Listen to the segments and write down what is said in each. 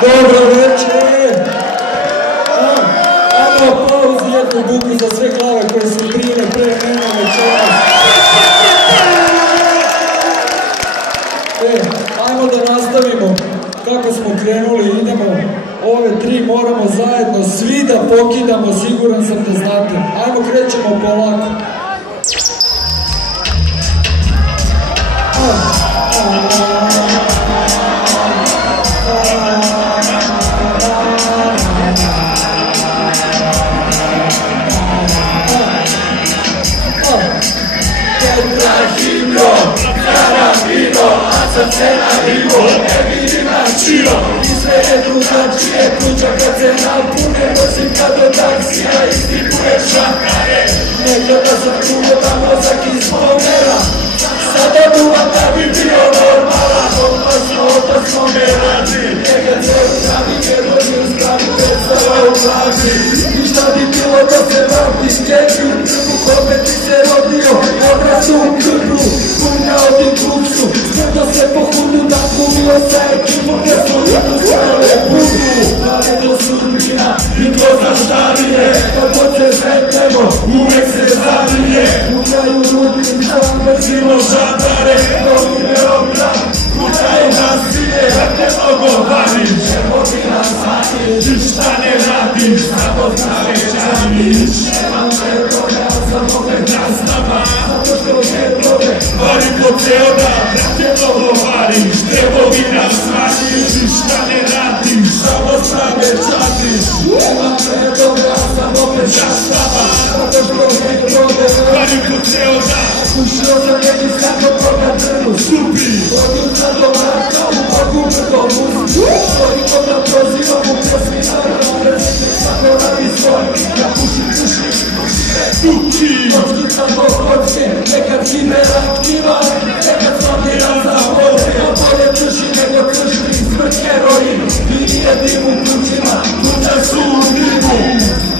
Dobro večer! Ajmo aplauz i jednu buku za sve glave koje su prije pre mene večeras. Ajmo da nastavimo kako smo krenuli, idemo ove tri, moramo zajedno svi da pokidamo, siguran sam da znate. Ajmo, krećemo polako. Srce na vivo, ne vidim na čilo. I sve je drugačije, kuća kad se napune, nosim kad do taksija istipuje šakare. Nekada sam čuo da mozak izpomera, sada duvam da bi bio normalan. Opasno me radi, nekad se u navike dođe u stranu predstava u glavi. I šta bi bilo da se vratim, tebi u trbu, kome ti se rodio, odrastu u krbu, punja od i klupsu. Da se pohudu da kumio sa ekipom gdje smo jednu strane budu. Ali to sudbina i to zaštavije, kako se sretnemo uvek se zavije. Kućaju rutim sam brzimo žandare, novi me obram, kućaju nasilje. Kad te mnogo vaniš, evo ti nas vaniš, ti šta ne radiš, samo znaš radiš. Nemam preroda, samo me nastava, zato što je dobe, varim po ceo dan. Mnogo variš, treba mi nas vaniš, i šta ne radiš, samo strane čatiš. Nemam predoga, samo me nastava, zato što je dobe, varim po ceo dan. Pušio sam neki skako proga trenu, supi, od jutra do marka, u bogu brdo muziku. Koliko da prozivam u pjesmi naravno, recite svako radi svoj, ja pušim, tuki. Od jutra do hodke, nekad hiperaktivan, nekad sloniran za vode. Ja bolje krši nego kršni, smrt heroin, vidije dim u kućima, kuća su u dimu.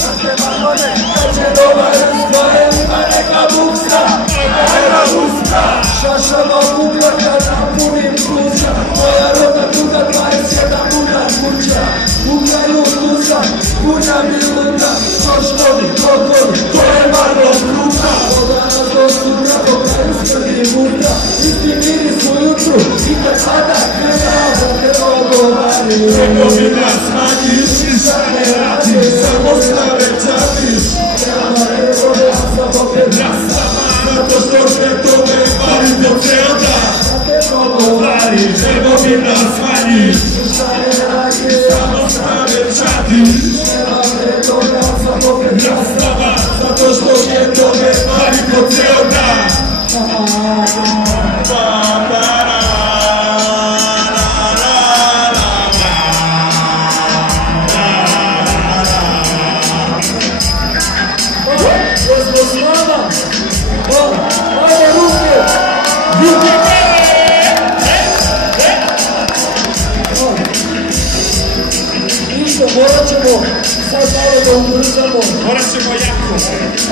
Znate mamone, kad će nova rstva, ima neka buksa, era uska. Šašava kugla kad napunim kuća, moja roda tuga 27 muda kuća. Ugraju tusa, kuća mi luda, koškovi, kokovi, to je Marlon Bruka. Od danas do sutra, pokaju skrdi mutra, isti miris ujutru, i kad sada krena, da te odgovari. Nego mi nas manjiš, i šta ne radiš, samo strane čatiš. Nema rekode, a samo te drastava, zato što te tome varim do ceo dan. Da te odgovari, nego mi nas manjiš, i šta ne radiš, samo strane čatiš. Nema rekode, a samo te drastava, zato što te tome varim do ceo dan. Morat ćemo sad malo da ubrzamo. Morat ćemo jako.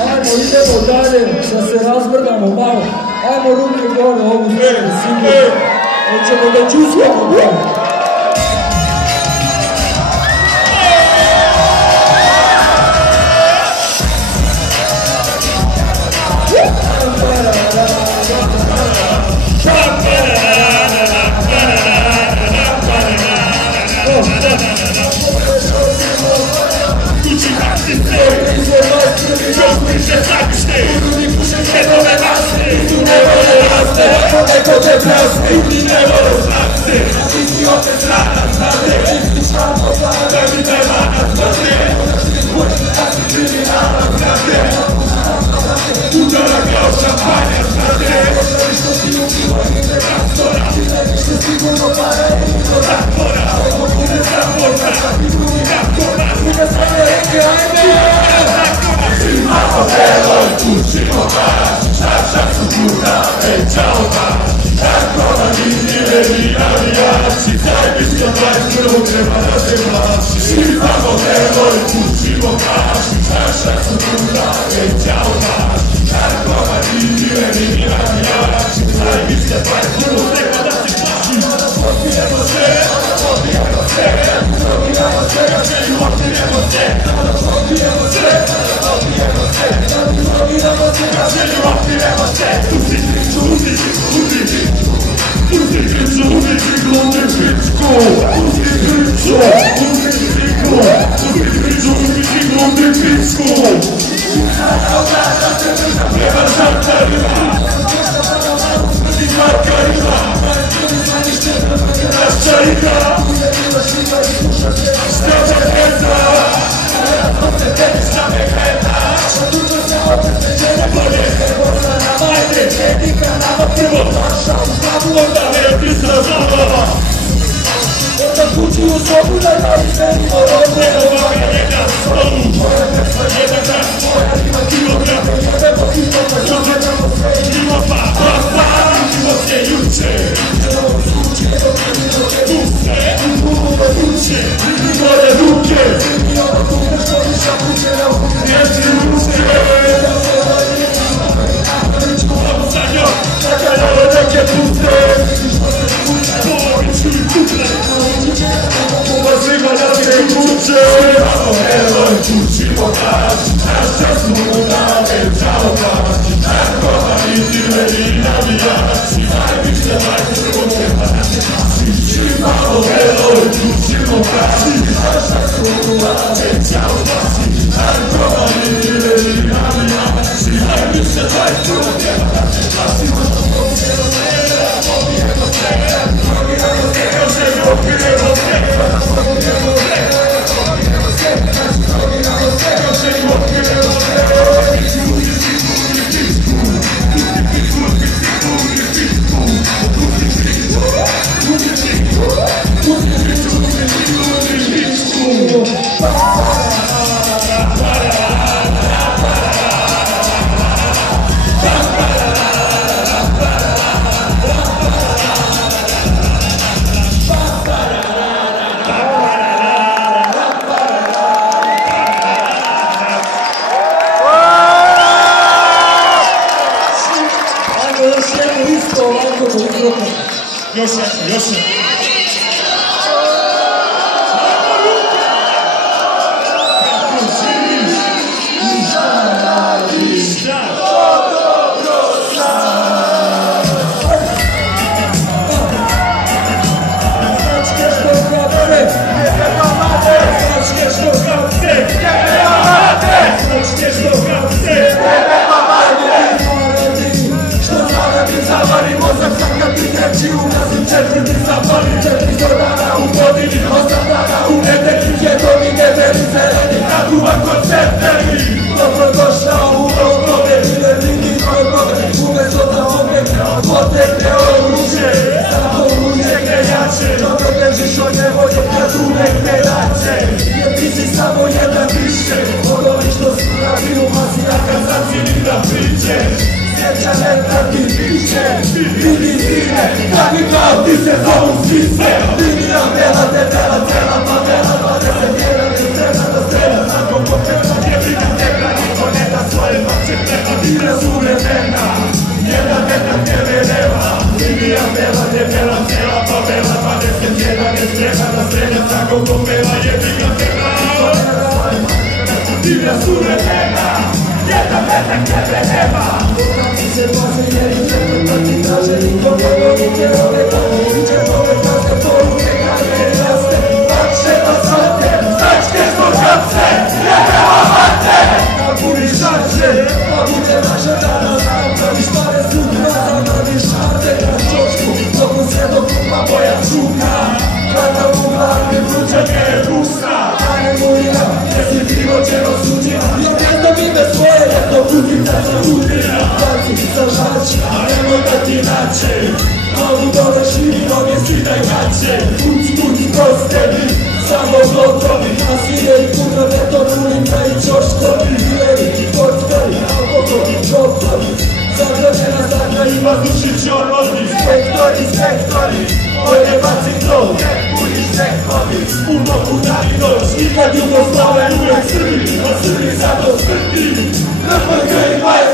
Ajmo, idemo dalje, da se razmrdamo malo. Ajmo ruke gore, ovu zvrde, sigurno. Hoćemo da čuskamo to. Neko te prazne, ti ne vole znate, ti si otec rana, znate, ti si štampo plana, da mi te vana, znate, da si kriminala, znate, udara kao šampanja, znate, što si ubilo i ne rastora, što sigurno para i do zakona, ovo bude zapora, i nakona, bude svoje reke, ajde! Imamo telo i kućimo garaž, naša su puta, veća od nas. Tako nam vidljive i navijači, zajedničko 21. treba da se vlaši. Imamo telo i kućimo garaž, naša su puta, veća od nas. Nikad Jugoslavia uvek Srbi, a Srbi zato smrti. Republika i Maja